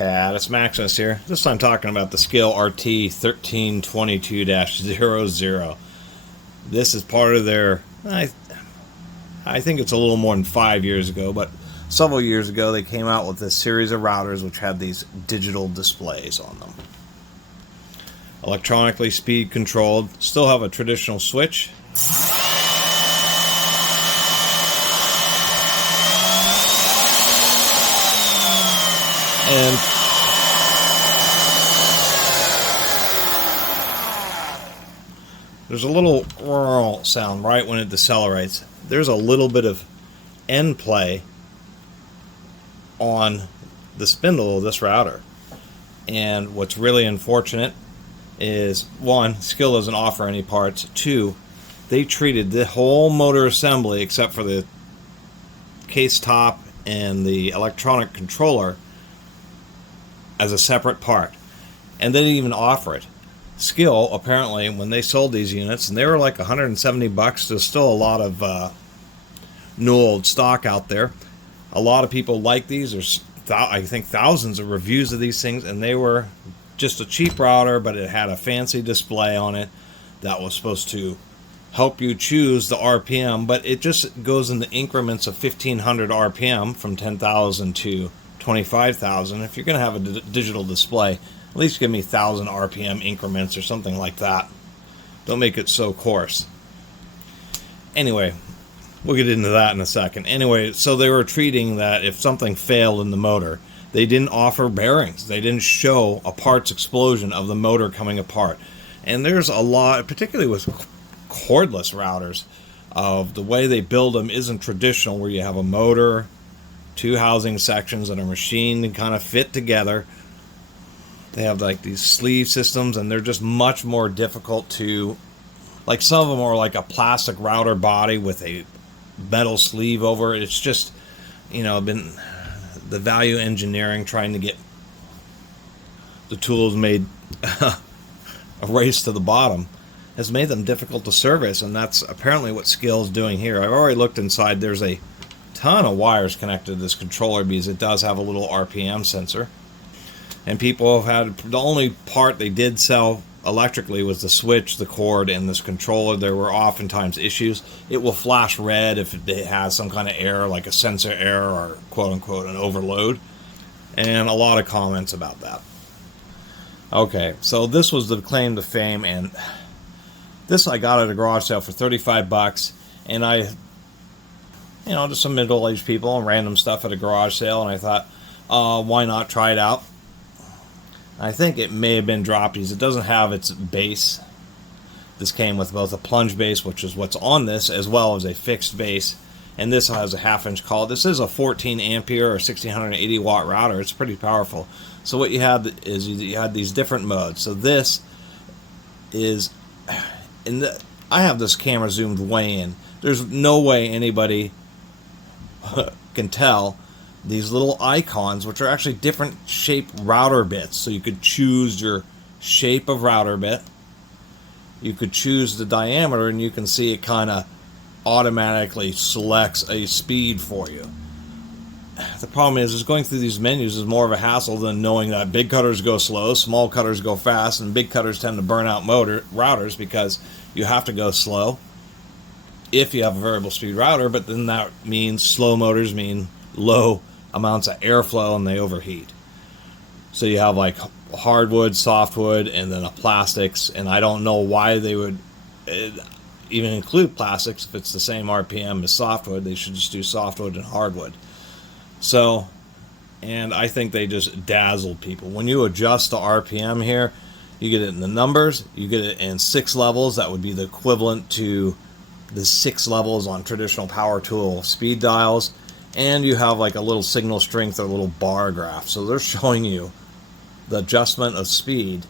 Catus, Maximus here. This time talking about the Skil RT1322-00. This is part of their, I think it's a little more than 5 years ago, but several years ago they came out with this series of routers which had these digital displays on them. Electronically speed controlled, still have a traditional switch. And there's a little sound right when it decelerates. There's a little bit of end play on the spindle of this router. And what's really unfortunate is, one, Skil doesn't offer any parts. Two, they treated the whole motor assembly except for the case top and the electronic controller as a separate part, and they didn't even offer it. Skil, apparently, when they sold these units, and they were like $170, there's still a lot of new old stock out there. A lot of people like these. There's, I think, thousands of reviews of these things, and they were just a cheap router, but it had a fancy display on it that was supposed to help you choose the RPM, but it just goes in the increments of 1500 RPM from 10,000 to 25,000. If you're going to have a digital display, at least give me 1,000 RPM increments or something like that. Don't make it so coarse. Anyway, we'll get into that in a second. Anyway, so they were treating that if something failed in the motor, they didn't offer bearings. They didn't show a parts explosion of the motor coming apart. And there's a lot, particularly with cordless routers, of the way they build them isn't traditional, where you have a motor, two housing sections, and a machine to kind of fit together. They have like these sleeve systems, and they're just much more difficult to, like, some of them are like a plastic router body with a metal sleeve over it. It's just, you know, been the value engineering trying to get the tools made a race to the bottom has made them difficult to service, and that's apparently what Skil's doing here. I've already looked inside. There's a ton of wires connected to this controller because it does have a little RPM sensor, and people have had, the only part they did sell electrically was the switch, the cord, and this controller. There were oftentimes issues. It will flash red if it has some kind of error, like a sensor error or quote-unquote an overload, and a lot of comments about that. Okay, so this was the claim to fame, and this I got at a garage sale for $35, and I, you know, just some middle-aged people and random stuff at a garage sale, and I thought, why not try it out? I think it may have been dropped because it doesn't have its base. This came with both a plunge base, which is what's on this, as well as a fixed base, and this has a half-inch collet. This is a 14 ampere or 1680 watt router. It's pretty powerful. So what you had is you had these different modes. So this is, I have this camera zoomed way in. There's no way anybody can tell these little icons, which are actually different shaped router bits. So you could choose your shape of router bit, you could choose the diameter, and you can see it kind of automatically selects a speed for you. The problem is going through these menus is more of a hassle than knowing that big cutters go slow, small cutters go fast, and big cutters tend to burn out routers because you have to go slow if you have a variable speed router, but then that means slow motors mean low amounts of airflow and they overheat. So you have like hardwood, softwood, and then a plastics, and I don't know why they would even include plastics if it's the same RPM as softwood. They should just do softwood and hardwood. So, and I think they just dazzled people. When you adjust the RPM here, you get it in the numbers, you get it in 6 levels. That would be the equivalent to the 6 levels on traditional power tool speed dials. And you have like a little signal strength or a little bar graph. So they're showing you the adjustment of speed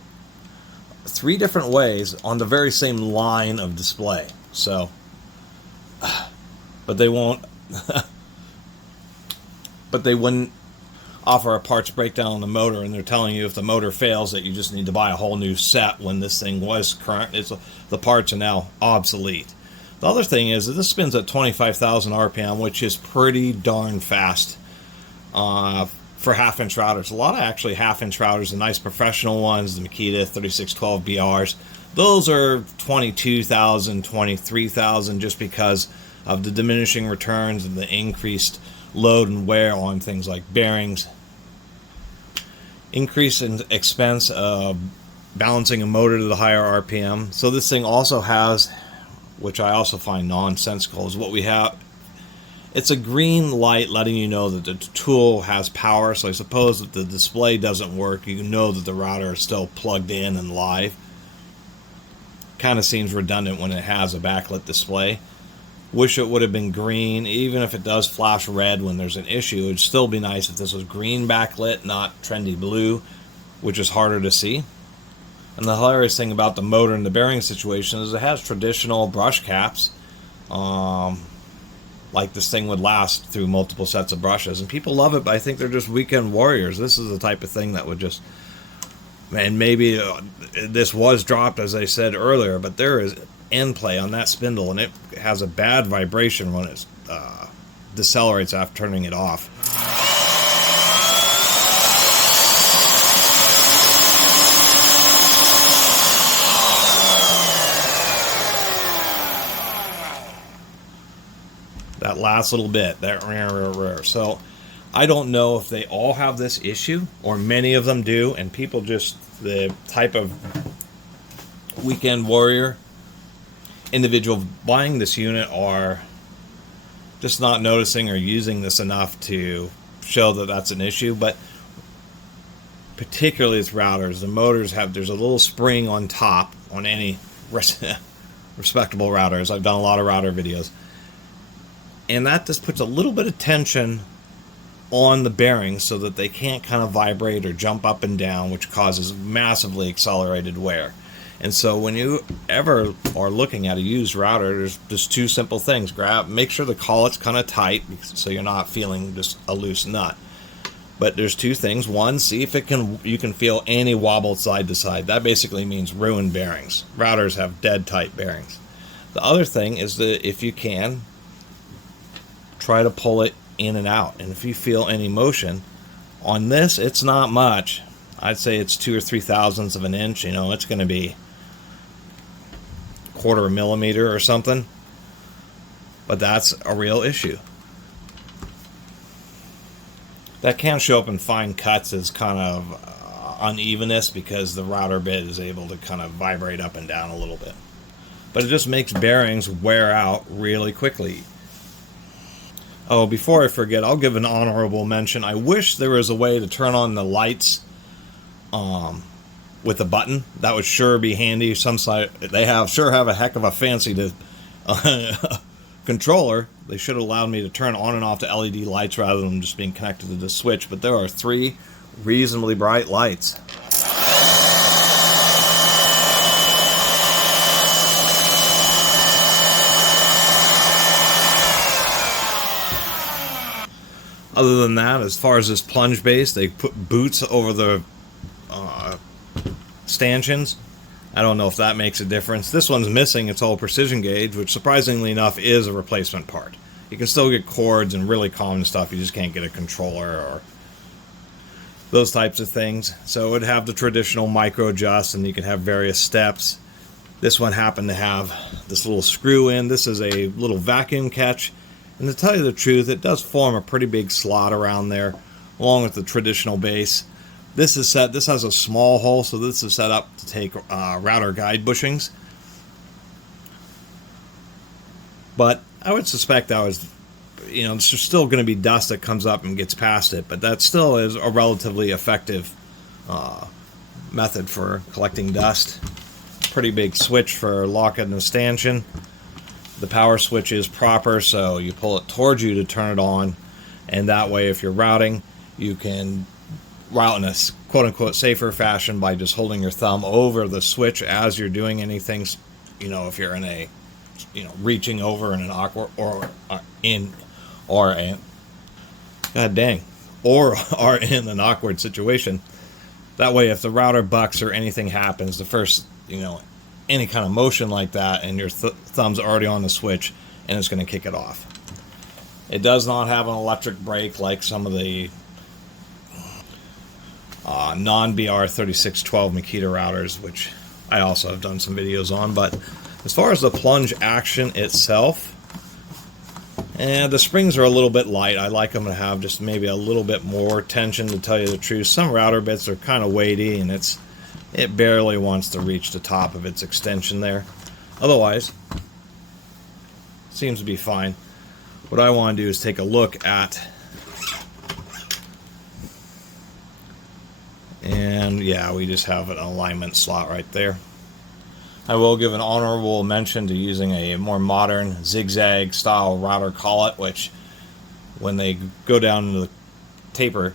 3 different ways on the very same line of display. So, but they won't, but they wouldn't offer a parts breakdown on the motor, and they're telling you if the motor fails that you just need to buy a whole new set when this thing was current. The parts are now obsolete. The other thing is that this spins at 25,000 RPM, which is pretty darn fast for half-inch routers. A lot of actually half-inch routers, the nice professional ones, the Makita 3612BRs, those are 22,000, 23,000 just because of the diminishing returns and the increased load and wear on things like bearings. Increase in expense of balancing a motor to the higher RPM. So this thing also has, which I also find nonsensical, is what we have. It's a green light letting you know that the tool has power. So I suppose if the display doesn't work, you know that the router is still plugged in and live. Kind of seems redundant when it has a backlit display. Wish it would have been green. Even if it does flash red when there's an issue, it'd still be nice if this was green backlit, not trendy blue, which is harder to see. And the hilarious thing about the motor and the bearing situation is it has traditional brush caps. Like this thing would last through multiple sets of brushes. And people love it, but I think they're just weekend warriors. This is the type of thing that would just... And maybe this was dropped, as I said earlier, but there is end play on that spindle, and it has a bad vibration when it decelerates after turning it off. That last little bit, that rare. So I don't know if they all have this issue, or many of them do, and people just, the type of weekend warrior individual buying this unit are just not noticing or using this enough to show that that's an issue. But particularly with routers, the motors have, there's a little spring on top on any respectable routers. I've done a lot of router videos. And that just puts a little bit of tension on the bearings so that they can't kind of vibrate or jump up and down, which causes massively accelerated wear. And so when you ever are looking at a used router, there's just two simple things. Make sure the collet's kind of tight so you're not feeling just a loose nut. But there's two things. One, see if you can feel any wobble side to side. That basically means ruined bearings. Routers have dead tight bearings. The other thing is that if you can, try to pull it in and out. And if you feel any motion on this, it's not much. I'd say it's 2 or 3 thousandths of an inch. You know, it's going to be quarter millimeter or something. But that's a real issue. That can show up in fine cuts as kind of unevenness because the router bit is able to kind of vibrate up and down a little bit. But it just makes bearings wear out really quickly. Oh, before I forget, I'll give an honorable mention. I wish there was a way to turn on the lights with a button. That would sure be handy. Some site they sure have a heck of a fancy controller. They should have allowed me to turn on and off the LED lights rather than just being connected to the switch. But there are 3 reasonably bright lights. Other than that, as far as this plunge base, they put boots over the stanchions. I don't know if that makes a difference. This one's missing its whole precision gauge, which surprisingly enough is a replacement part. You can still get cords and really common stuff. You just can't get a controller or those types of things. So it would have the traditional micro adjust, and you can have various steps. This one happened to have this little screw in. This is a little vacuum catch. And to tell you the truth, it does form a pretty big slot around there, along with the traditional base. This has a small hole, so this is set up to take router guide bushings. But I would suspect there's still going to be dust that comes up and gets past it, but that still is a relatively effective method for collecting dust. Pretty big switch for locking the stanchion. The power switch is proper, so you pull it towards you to turn it on, and that way if you're routing, you can route in a quote-unquote safer fashion by just holding your thumb over the switch as you're doing anything. If you're in a reaching over in an awkward or are in an awkward situation. That way if the router bucks or anything happens, the first any kind of motion like that, and your thumb's already on the switch, and it's going to kick it off. It does not have an electric brake like some of the non-BR3612 Makita routers, which I also have done some videos on. But as far as the plunge action itself, and the springs are a little bit light. I like them to have just maybe a little bit more tension, to tell you the truth. Some router bits are kind of weighty, and it barely wants to reach the top of its extension there. Otherwise, seems to be fine. What I want to do is take a look at, and yeah, we just have an alignment slot right there. I will give an honorable mention to using a more modern zigzag style router collet, which when they go down into the taper,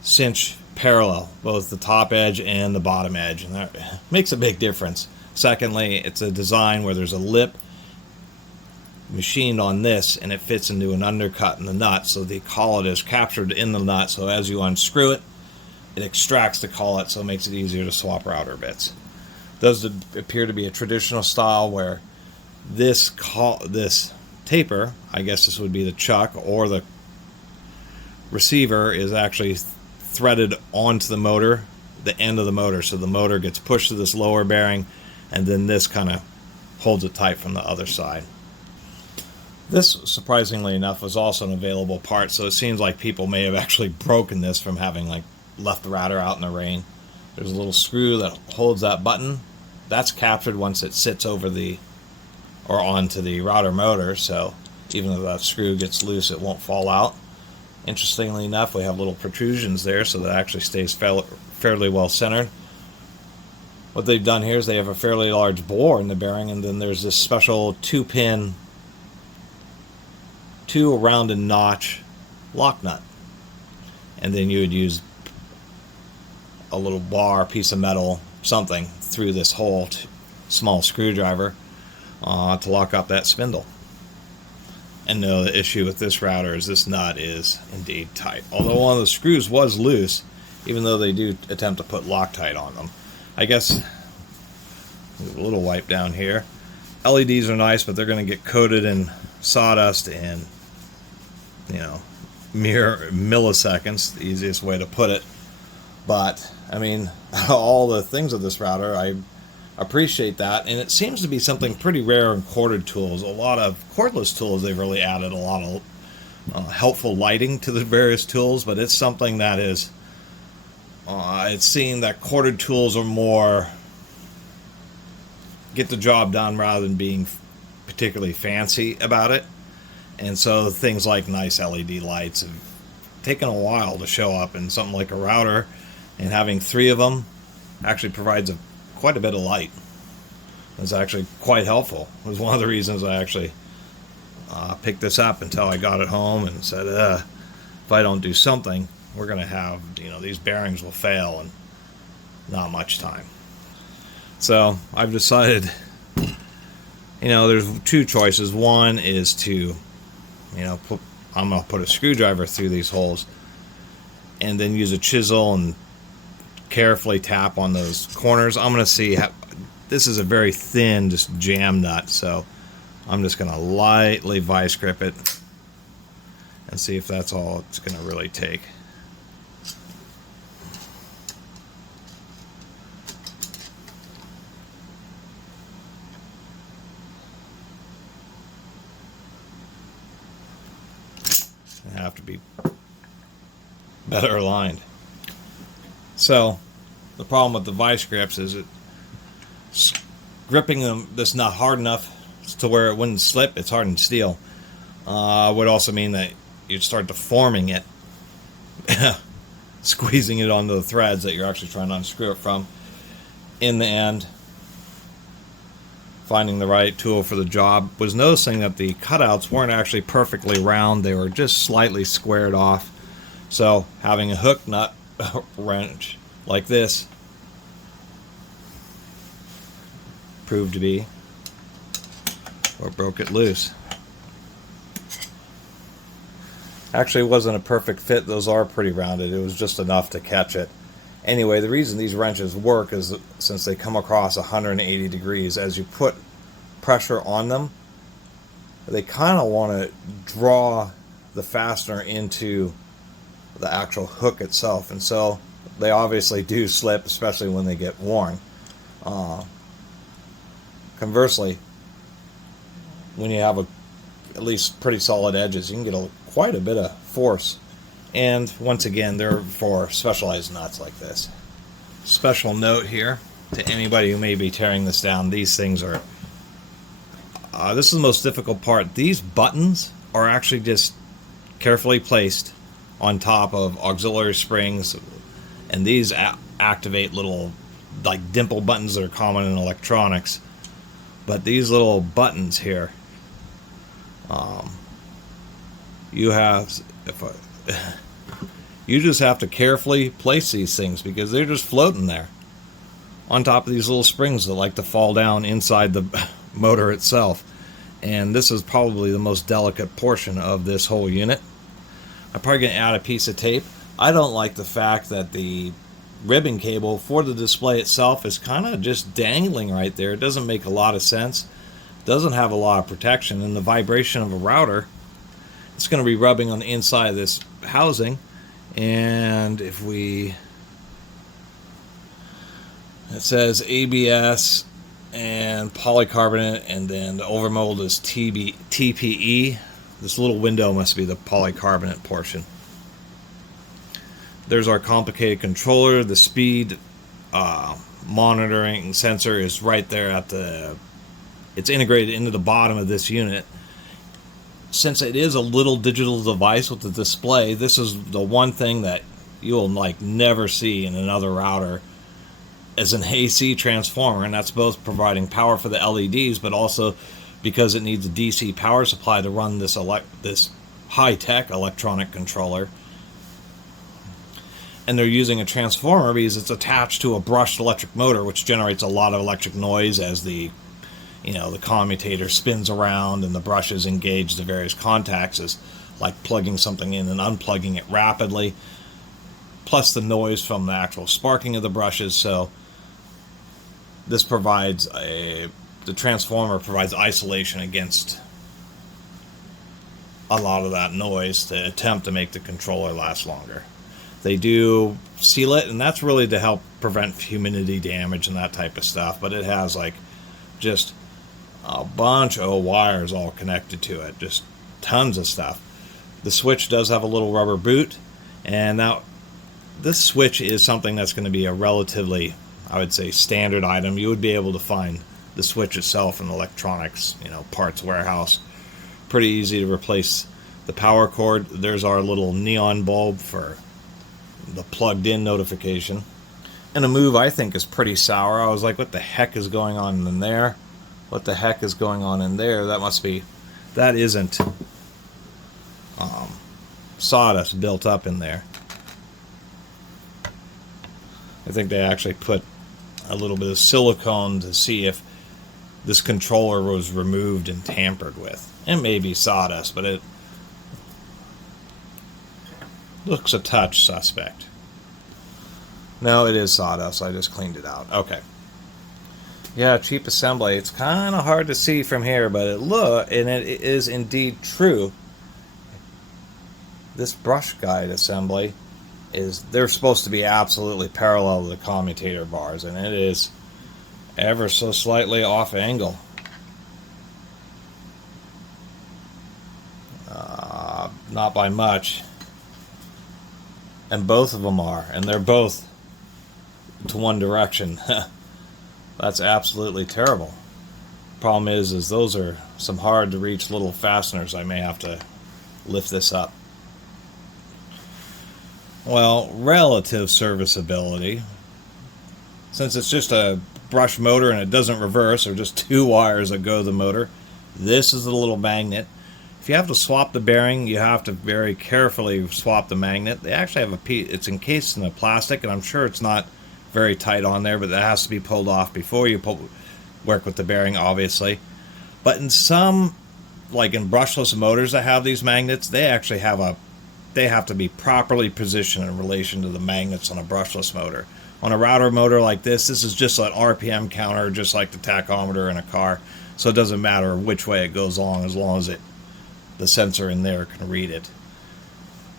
cinch parallel, both the top edge and the bottom edge, and that makes a big difference. Secondly, it's a design where there's a lip machined on this, and it fits into an undercut in the nut, so the collet is captured in the nut, so as you unscrew it, it extracts the collet, so it makes it easier to swap router bits. Does appear to be a traditional style where this taper, I guess this would be the chuck, or the receiver is actually threaded onto the motor, the end of the motor, so the motor gets pushed to this lower bearing, and then this kind of holds it tight from the other side. This, surprisingly enough, was also an available part, so it seems like people may have actually broken this from having like left the router out in the rain. There's a little screw that holds that button. That's captured once it sits over the, or onto the router motor, so even if that screw gets loose, it won't fall out. Interestingly enough, we have little protrusions there, so that actually stays fairly well centered. What they've done here is they have a fairly large bore in the bearing, and then there's this special 2-pin, 2-rounded notch lock nut. And then you would use a little bar, piece of metal, something through this hole, small screwdriver, to lock up that spindle. And no, the issue with this router is this nut is indeed tight. Although one of the screws was loose, even though they do attempt to put Loctite on them. I guess, a little wipe down here. LEDs are nice, but they're going to get coated in sawdust in, mere milliseconds, the easiest way to put it. But, I mean, all the things of this router, I appreciate that, and it seems to be something pretty rare in corded tools. A lot of cordless tools, they've really added a lot of helpful lighting to the various tools, but it's something that is, it's seen that corded tools are more get the job done rather than being particularly fancy about it. And so things like nice LED lights have taken a while to show up, and something like a router, and having 3 of them actually provides quite a bit of light. It's actually quite helpful. It was one of the reasons I actually picked this up until I got it home and said, if I don't do something, we're going to have, these bearings will fail in not much time. So I've decided, there's 2 choices. One is to, I'm going to put a screwdriver through these holes and then use a chisel and carefully tap on those corners. I'm going to see how, this is a very thin, just jam nut, so I'm just going to lightly vice grip it and see if that's all it's going to really take. I have to be better aligned. So the problem with the vice grips is gripping them that's not hard enough to where it wouldn't slip. It's hardened steel. Would also mean that you'd start deforming it, squeezing it onto the threads that you're actually trying to unscrew it from. In the end, finding the right tool for the job, was noticing that the cutouts weren't actually perfectly round. They were just slightly squared off. So having a hook nut wrench like this proved to be what broke it loose. Actually, it wasn't a perfect fit. Those are pretty rounded. It was just enough to catch it. Anyway, the reason these wrenches work is that since they come across 180 degrees, as you put pressure on them, they kind of want to draw the fastener into the actual hook itself. And so They obviously do slip, especially when they get worn. Conversely, when you have at least pretty solid edges, you can get quite a bit of force. And once again, they're for specialized nuts like this. Special note here to anybody who may be tearing this down, these things are, this is the most difficult part. These buttons are actually just carefully placed on top of auxiliary springs, and these activate little like dimple buttons that are common in electronics. But these little buttons here, you just have to carefully place these things because they're just floating there on top of these little springs that like to fall down inside the motor itself. And this is probably the most delicate portion of this whole unit. I'm probably going to add a piece of tape. I don't like the fact that the ribbon cable for the display itself is kind of just dangling right there. It doesn't make a lot of sense. It doesn't have a lot of protection, and the vibration of a router, it's going to be rubbing on the inside of this housing. And if it says ABS and polycarbonate, and then the overmold is TPE. This little window must be the polycarbonate portion. There's our complicated controller. The speed monitoring sensor is right there at it's integrated into the bottom of this unit. Since it is a little digital device with the display, this is the one thing that you'll like never see in another router as an AC transformer, and that's both providing power for the LEDs, but also because it needs a DC power supply to run this high-tech electronic controller. And they're using a transformer because it's attached to a brushed electric motor, which generates a lot of electric noise as the commutator spins around and the brushes engage the various contacts, as like plugging something in and unplugging it rapidly, plus the noise from the actual sparking of the brushes. So this provides the transformer provides isolation against a lot of that noise to attempt to make the controller last longer. They do seal it, and that's really to help prevent humidity damage and that type of stuff, but it has like just a bunch of wires all connected to it, just tons of stuff. The switch does have a little rubber boot, and now this switch is something that's going to be a relatively, I would say, standard item. You would be able to find the switch itself in the electronics, parts warehouse. Pretty easy to replace the power cord. There's our little neon bulb for the plugged in notification. And a move I think is pretty sour. I was like, what the heck is going on in there? What the heck is going on in there? That isn't sawdust built up in there. I think they actually put a little bit of silicone to see if this controller was removed and tampered with. It may be sawdust, but it looks a touch suspect. No, it is sawdust. I just cleaned it out. Okay. Yeah, cheap assembly. It's kind of hard to see from here, but it is indeed true. This brush guide assembly they're supposed to be absolutely parallel to the commutator bars, and it is ever so slightly off angle. Not by much. And both of them are, and they're both to one direction. That's absolutely terrible. Problem is those are some hard to reach little fasteners. I may have to lift this up. Well, relative serviceability. Since it's just a brush motor and it doesn't reverse, or just two wires that go to the motor, this is a little magnet. If you have to swap the bearing, you have to very carefully swap the magnet. They actually have it's encased in a plastic, and I'm sure it's not very tight on there, but that has to be pulled off before you work with the bearing, obviously. But in some, like in brushless motors that have these magnets, they actually have to be properly positioned in relation to the magnets on a brushless motor. On a router motor like this is just an RPM counter, just like the tachometer in a car. So it doesn't matter which way it goes along, as long as the sensor in there can read it.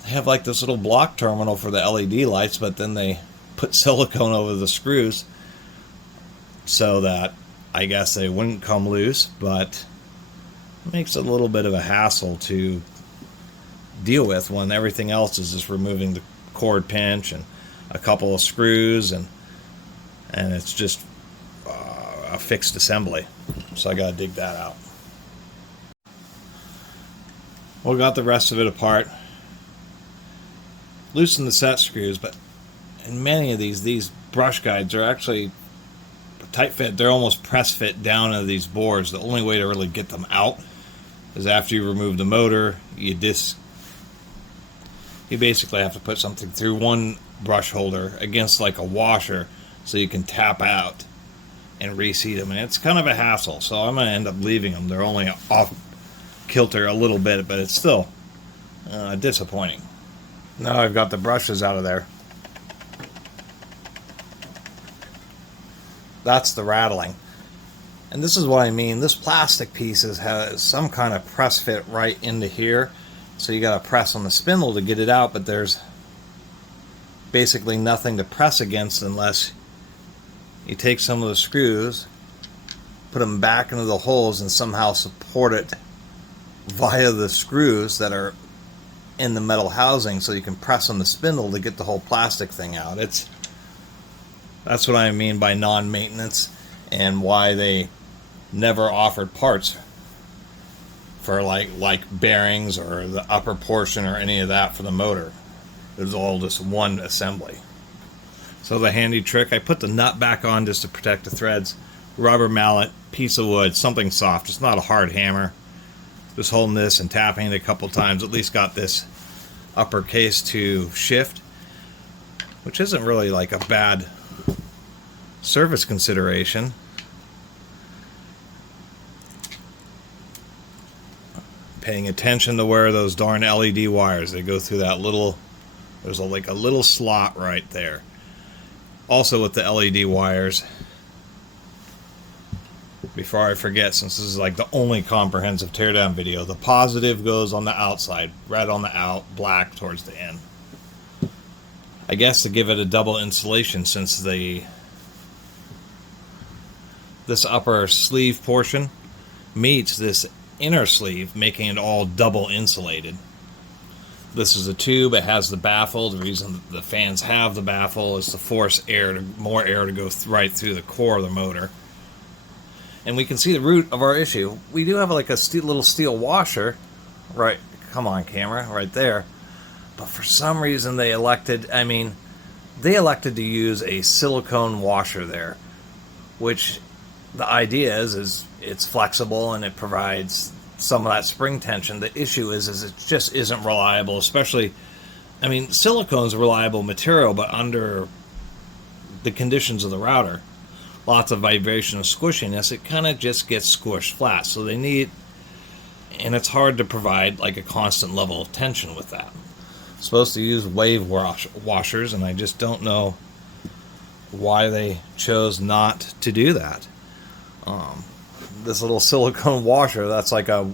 They have like this little block terminal for the LED lights, but then they put silicone over the screws so that I guess they wouldn't come loose, but it makes it a little bit of a hassle to deal with when everything else is just removing the cord pinch and a couple of screws, and it's just a fixed assembly. So I gotta dig that out. Well, got the rest of it apart. Loosen the set screws, but in many of these brush guides are actually tight fit. They're almost press fit down into these boards. The only way to really get them out is after you remove the motor, you basically have to put something through one brush holder against like a washer so you can tap out and reseat them, and it's kind of a hassle, so I'm going to end up leaving them. They're only off kilter a little bit, but it's still disappointing. Now I've got the brushes out of there. That's the rattling. And this is what I mean. This plastic piece has some kind of press fit right into here. So you got to press on the spindle to get it out, but there's basically nothing to press against unless you take some of the screws, put them back into the holes, and somehow support it via the screws that are in the metal housing, so you can press on the spindle to get the whole plastic thing out. That's what I mean by non-maintenance, and why they never offered parts for like bearings or the upper portion or any of that for the motor. It was all just one assembly. So the handy trick, I put the nut back on just to protect the threads. Rubber mallet, piece of wood, something soft. It's not a hard hammer. Just holding this and tapping it a couple times, at least got this upper case to shift, which isn't really like a bad service consideration. Paying attention to where those darn LED wires, they go through that little, there's like a little slot right there. Also with the LED wires, before I forget, since this is like the only comprehensive teardown video, the positive goes on the outside, red on the out, black towards the end. I guess to give it a double insulation, since this upper sleeve portion meets this inner sleeve, making it all double insulated. This is a tube. It has the baffle. The reason the fans have the baffle is to force more air to go right through the core of the motor. And we can see the root of our issue. We do have like a little steel washer, right? Come on, camera, right there. But for some reason they elected to use a silicone washer there, which the idea is it's flexible and it provides some of that spring tension. The issue is it just isn't reliable, especially, silicone's a reliable material, but under the conditions of the router, lots of vibration and squishiness, it kind of just gets squished flat. So they need, and it's hard to provide like a constant level of tension with that. I'm supposed to use wave washers, and I just don't know why they chose not to do that. This little silicone washer, that's like a,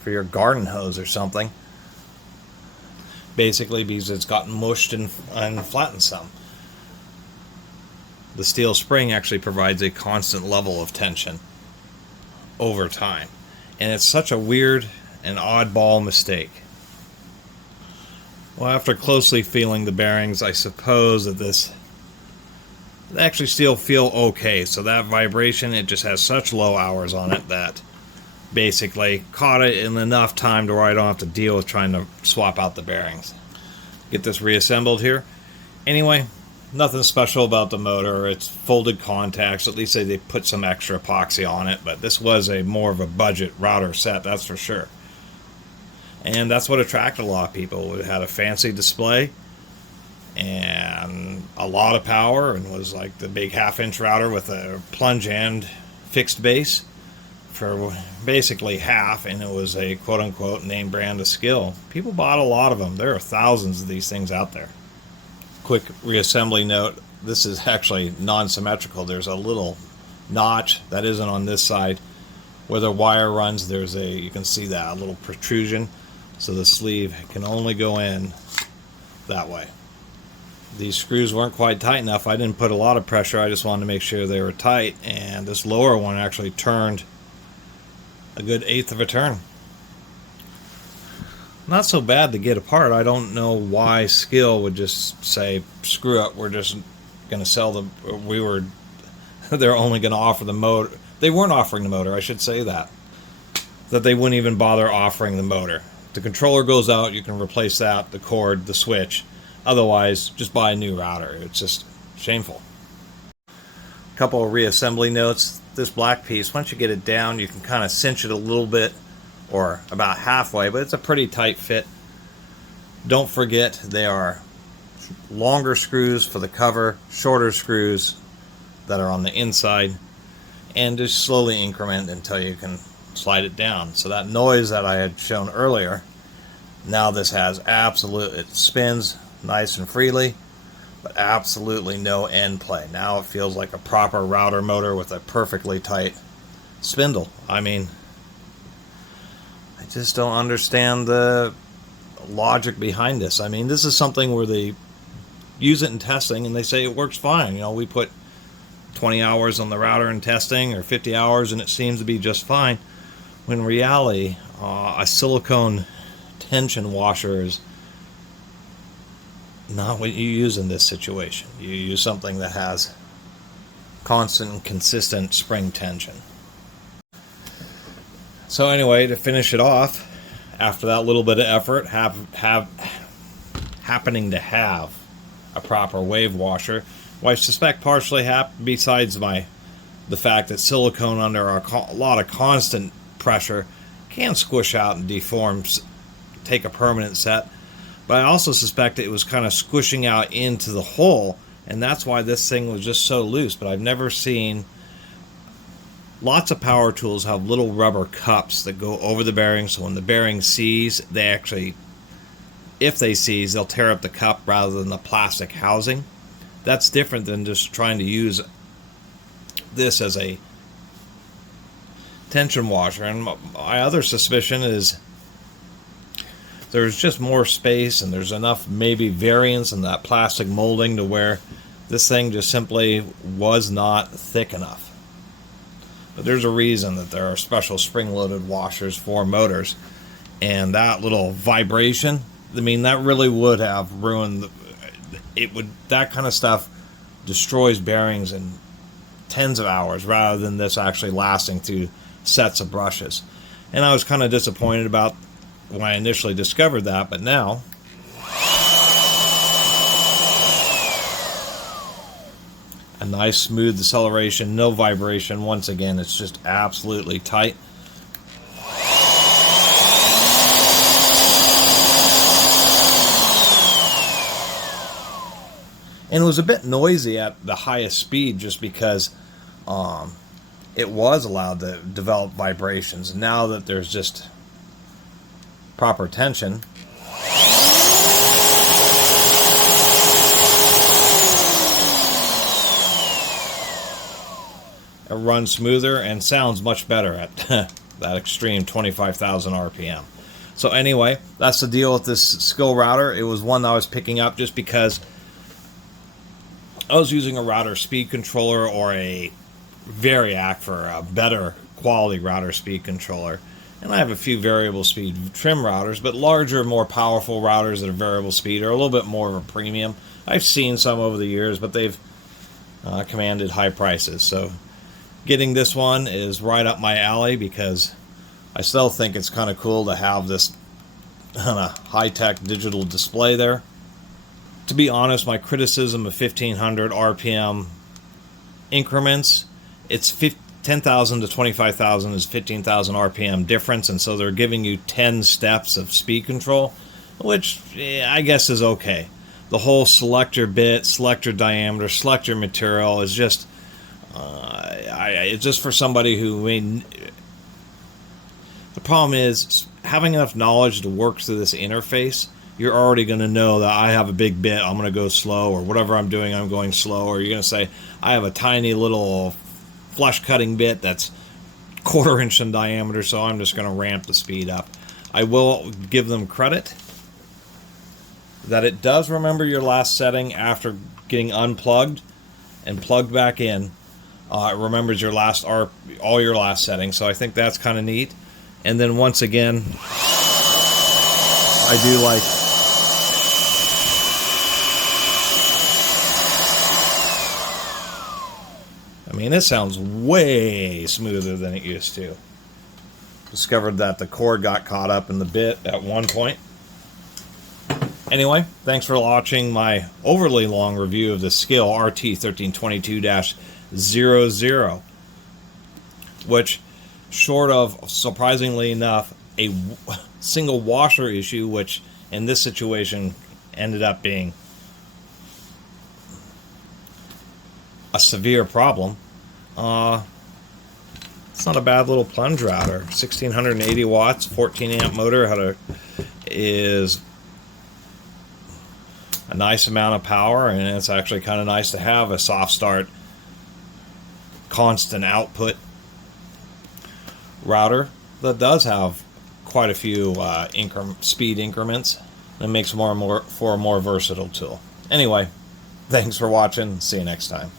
for your garden hose or something. Basically because it's gotten mushed and flattened some. The steel spring actually provides a constant level of tension over time. And it's such a weird and oddball mistake. Well, after closely feeling the bearings, I suppose that they actually still feel okay. So that vibration, it just has such low hours on it that basically caught it in enough time to where I don't have to deal with trying to swap out the bearings. Get this reassembled here. Anyway, nothing special about the motor. It's folded contacts. At least they put some extra epoxy on it, but this was more of a budget router set, that's for sure. And that's what attracted a lot of people. It had a fancy display and a lot of power, and was like the big 1/2-inch router with a plunge and fixed base for basically half, and it was a quote-unquote name brand of Skil. People bought a lot of them. There are thousands of these things out there. Quick reassembly note, this is actually non-symmetrical. There's a little notch that isn't on this side. Where the wire runs, you can see that, a little protrusion. So the sleeve can only go in that way. these screws weren't quite tight enough. I didn't put a lot of pressure, I just wanted to make sure they were tight, and this lower one actually turned a good eighth of a turn. Not so bad to get apart. I don't know why Skil would just say, screw it, we're just going to sell them. They're only going to offer the motor. They weren't offering the motor, I should say that they wouldn't even bother offering the motor. The controller goes out, you can replace that, the cord, the switch. Otherwise, just buy a new router. It's just shameful. A couple of reassembly notes. This black piece, once you get it down, you can kind of cinch it a little bit, or about halfway, but it's a pretty tight fit. Don't forget, they are longer screws for the cover, shorter screws that are on the inside, and just slowly increment until you can slide it down. So that noise that I had shown earlier, now this has it spins nice and freely, but absolutely no end play. Now it feels like a proper router motor with a perfectly tight spindle. I mean, I just don't understand the logic behind this. I mean, this is something where they use it in testing and they say it works fine. You know, we put 20 hours on the router in testing, or 50 hours, and it seems to be just fine. When in reality, a silicone tension washer is not what you use in this situation. You use something that has constant and consistent spring tension. So anyway, to finish it off, after that little bit of effort, happening to have a proper wave washer, well, I suspect partially besides the fact that silicone under a lot of constant pressure can squish out and deform, take a permanent set. But I also suspect it was kind of squishing out into the hole, and that's why this thing was just so loose. But I've never seen, lots of power tools have little rubber cups that go over the bearing, so when the bearing seize, if they seize, they'll tear up the cup rather than the plastic housing. That's different than just trying to use this as a tension washer. And my other suspicion is there's just more space, and there's enough maybe variance in that plastic molding to where this thing just simply was not thick enough. But there's a reason that there are special spring-loaded washers for motors, and that little vibration, I mean, that really would have ruined that kind of stuff destroys bearings in tens of hours rather than this actually lasting through sets of brushes. And I was kind of disappointed about when I initially discovered that, but now a nice smooth acceleration, no vibration. Once again, it's just absolutely tight. And it was a bit noisy at the highest speed just because it was allowed to develop vibrations. Now that there's just proper tension, it runs smoother and sounds much better at that extreme 25,000 RPM. So anyway, that's the deal with this Skil router. It was one that I was picking up just because I was using a router speed controller or a Variac for a better quality router speed controller. And I have a few variable speed trim routers, but larger, more powerful routers that are variable speed are a little bit more of a premium. I've seen some over the years, but they've commanded high prices. So getting this one is right up my alley because I still think it's kind of cool to have this high-tech digital display there. To be honest, my criticism of 1500 RPM increments, it's 10,000 to 25,000 is 15,000 RPM difference, and so they're giving you 10 steps of speed control, which I guess is okay. The whole select your bit, select your diameter, select your material is just, it's just for somebody who, the problem is having enough knowledge to work through this interface. You're already going to know that I have a big bit, I'm going to go slow, or whatever I'm doing, I'm going slow, or you're going to say, I have a tiny little flush cutting bit that's 1/4 inch in diameter, so I'm just going to ramp the speed up. I will give them credit. that it does remember your last setting after getting unplugged and plugged back in. It remembers your last all your last settings, so I think that's kind of neat. And then once again, I do like it sounds way smoother than it used to. Discovered that the cord got caught up in the bit at one point. Anyway, thanks for watching my overly long review of the Skil RT1322-00, which, short of, surprisingly enough, a single washer issue, which in this situation ended up being a severe problem, it's not a bad little plunge router. 1680 watts, 14 amp motor, is a nice amount of power, and it's actually kind of nice to have a soft start, constant output router that does have quite a few speed increments. It makes for a more versatile tool. Anyway, thanks for watching. See you next time.